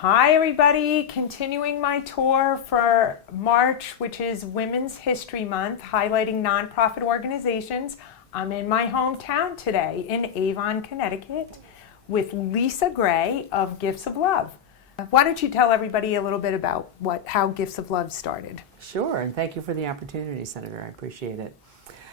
Hi everybody, continuing my tour for March, which is Women's History Month, highlighting nonprofit organizations. I'm in my hometown today in Avon, Connecticut with Lisa Gray of Gifts of Love. Why don't you tell everybody a little bit about how Gifts of Love started? Sure, and thank you for the opportunity, Senator. I appreciate it.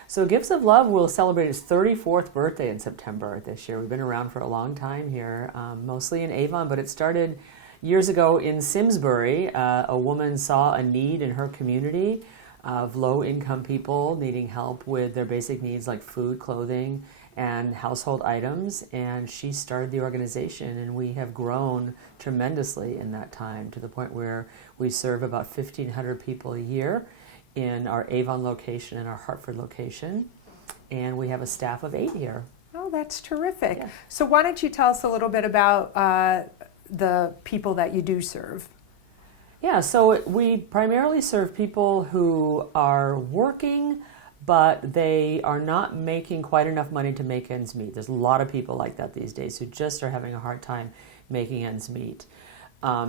So Gifts of Love will celebrate its 34th birthday in September this year. We've been around for a long time here, mostly in Avon, but it started years ago in Simsbury. A woman saw a need in her community of low-income people needing help with their basic needs like food, clothing, and household items, and she started the organization, and we have grown tremendously in that time to the point where we serve about 1,500 people a year in our Avon location and our Hartford location, and we have a staff of 8 here. Oh, that's terrific. Yeah. So why don't you tell us a little bit about the people that you do serve? Yeah, so we primarily serve people who are working, but they are not making quite enough money to make ends meet. There's a lot of people like that these days who just are having a hard time making ends meet.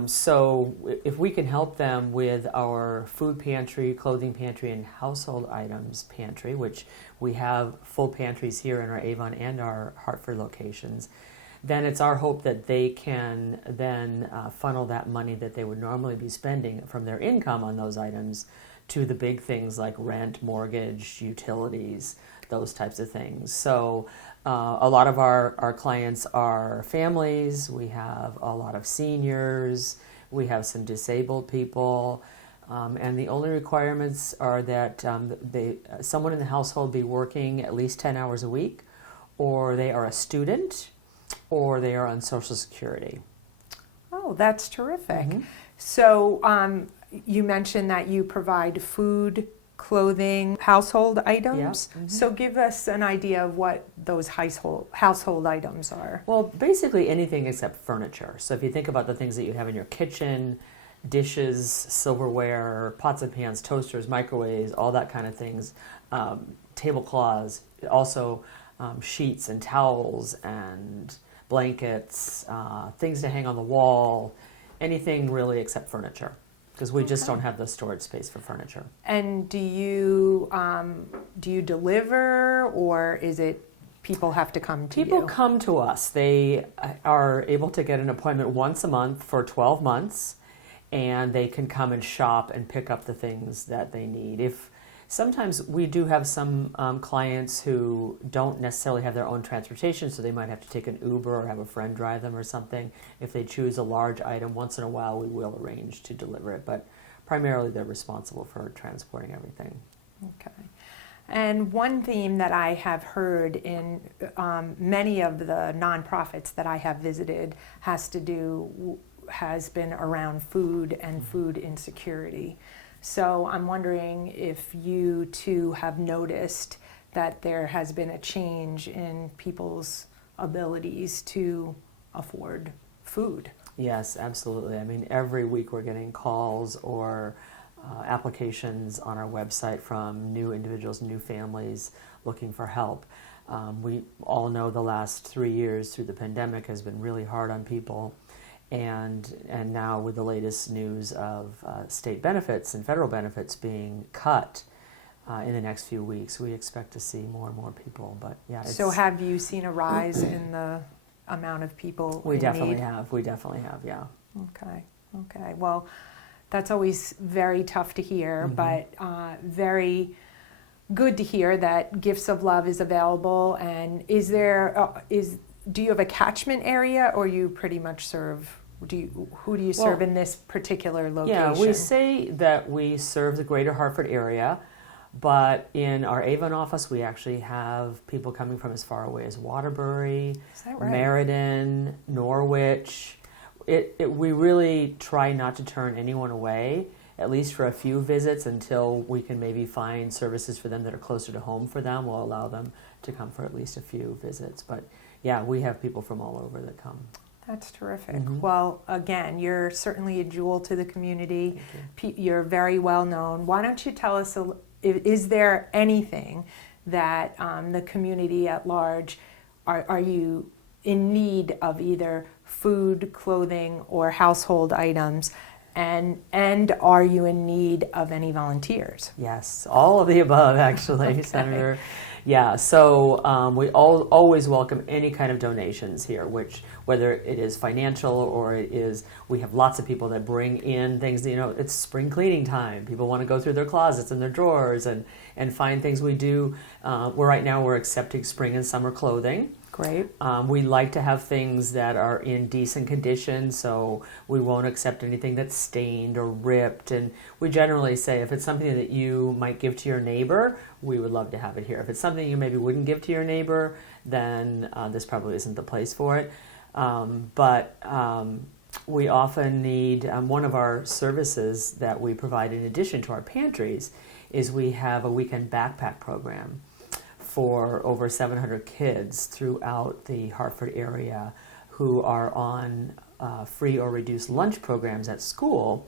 So if we can help them with our food pantry, clothing pantry, and household items pantry, which we have full pantries here in our Avon and our Hartford locations, then it's our hope that they can then funnel that money that they would normally be spending from their income on those items to the big things like rent, mortgage, utilities, those types of things. So a lot of our clients are families. We have a lot of seniors. We have some disabled people. And the only requirements are that someone in the household be working at least 10 hours a week, or they are a student, or they are on Social Security. Oh, that's terrific. Mm-hmm. So you mentioned that you provide food, clothing, household items. Yeah. Mm-hmm. So give us an idea of what those household items are. Well, basically anything except furniture. So if you think about the things that you have in your kitchen, dishes, silverware, pots and pans, toasters, microwaves, all that kind of things, tablecloths, also sheets and towels and blankets, things to hang on the wall, anything really except furniture, because we just don't have the storage space for furniture. And do you deliver, or is it people have to come to you? People come to us. They are able to get an appointment once a month for 12 months, and they can come and shop and pick up the things that they need. Sometimes we do have some clients who don't necessarily have their own transportation, so they might have to take an Uber or have a friend drive them or something. If they choose a large item, once in a while we will arrange to deliver it, but primarily they're responsible for transporting everything. Okay. And one theme that I have heard in many of the nonprofits that I have visited has been around food and food insecurity. So I'm wondering if you too have noticed that there has been a change in people's abilities to afford food. Yes, absolutely. I mean, every week we're getting calls or applications on our website from new individuals, new families looking for help. We all know the last 3 years through the pandemic has been really hard on people. And now with the latest news of state benefits and federal benefits being cut in the next few weeks, we expect to see more and more people. But yeah. So have you seen a rise in the amount of people We in definitely need? have. We definitely have. Yeah. Okay. Well, that's always very tough to hear, but very good to hear that Gifts of Love is available. And do you have a catchment area, or you pretty much serve? Who do you serve in this particular location? Yeah, we say that we serve the greater Hartford area, but in our Avon office, we actually have people coming from as far away as Waterbury, Is that right? Meriden, Norwich. We really try not to turn anyone away, at least for a few visits, until we can maybe find services for them that are closer to home for them. We'll allow them to come for at least a few visits. But yeah, we have people from all over that come. That's terrific. Mm-hmm. Well, again, you're certainly a jewel to the community. You're very well known. Why don't you tell us, is there anything that the community at large, are you in need of either food, clothing, or household items? And are you in need of any volunteers? Yes, all of the above, actually, Okay. Senator. Yeah, so we always welcome any kind of donations here, which whether it is financial or it is, we have lots of people that bring in things. You know, it's spring cleaning time. People want to go through their closets and their drawers and find things. We do. Right now we're accepting spring and summer clothing. Great. We like to have things that are in decent condition, so we won't accept anything that's stained or ripped. And we generally say if it's something that you might give to your neighbor, we would love to have it here. If it's something you maybe wouldn't give to your neighbor, then this probably isn't the place for it. But we often need, one of our services that we provide in addition to our pantries is we have a weekend backpack program for over 700 kids throughout the Hartford area who are on free or reduced lunch programs at school.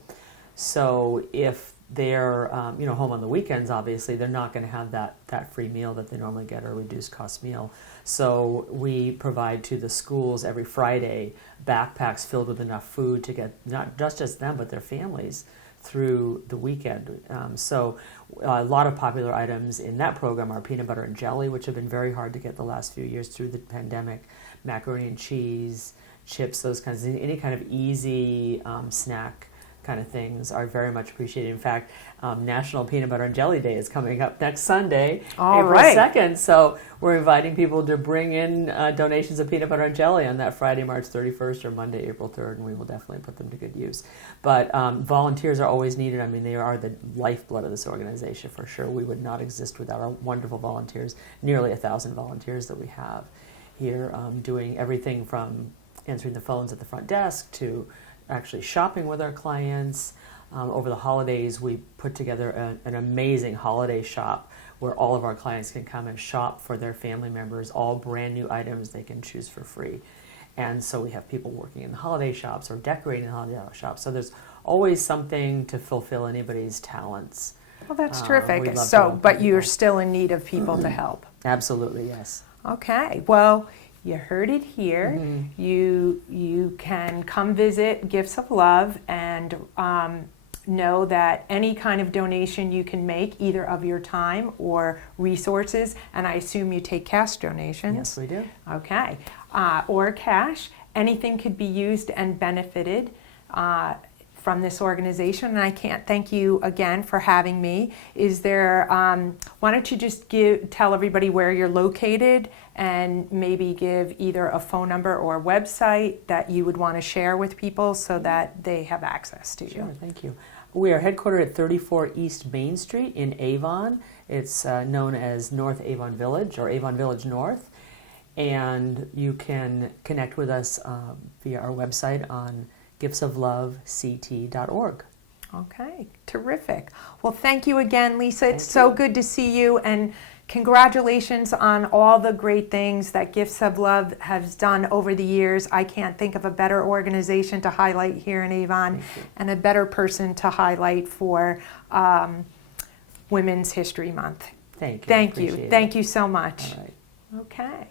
So if they're home on the weekends, obviously they're not going to have that free meal that they normally get, or reduced cost meal. So we provide to the schools every Friday backpacks filled with enough food to get not just them but their families through the weekend. So a lot of popular items in that program are peanut butter and jelly, which have been very hard to get the last few years through the pandemic, macaroni and cheese, chips, those kinds of, any kind of easy snack kind of things are very much appreciated. In fact, National Peanut Butter and Jelly Day is coming up next Sunday, All April right. 2nd. So we're inviting people to bring in donations of peanut butter and jelly on that Friday, March 31st or Monday, April 3rd, and we will definitely put them to good use. But volunteers are always needed. I mean, they are the lifeblood of this organization for sure. We would not exist without our wonderful volunteers, nearly 1,000 volunteers that we have here, doing everything from answering the phones at the front desk to actually shopping with our clients. Over the holidays, we put together an amazing holiday shop where all of our clients can come and shop for their family members, all brand new items they can choose for free. And so we have people working in the holiday shops or decorating the holiday shops. So there's always something to fulfill anybody's talents. Well, that's we'd terrific. love to So, welcome but you're people. still in need of people to help. Absolutely, yes. Okay. Well, you heard it here. Mm-hmm. You can come visit Gifts of Love and know that any kind of donation you can make, either of your time or resources, and I assume you take cash donations. Yes, we do. Okay. Or cash. Anything could be used and benefited from this organization, and I can't thank you again for having me. Is there, why don't you just tell everybody where you're located and maybe give either a phone number or a website that you would want to share with people so that they have access to you. Sure, thank you. We are headquartered at 34 East Main Street in Avon. It's known as North Avon Village or Avon Village North. And you can connect with us via our website on giftsoflovect.org. Okay, terrific. Well, thank you again, Lisa. It's so good to see you, and congratulations on all the great things that Gifts of Love has done over the years. I can't think of a better organization to highlight here in Avon and a better person to highlight for Women's History Month. Thank you. Thank you. Appreciate it. Thank you so much. All right. Okay.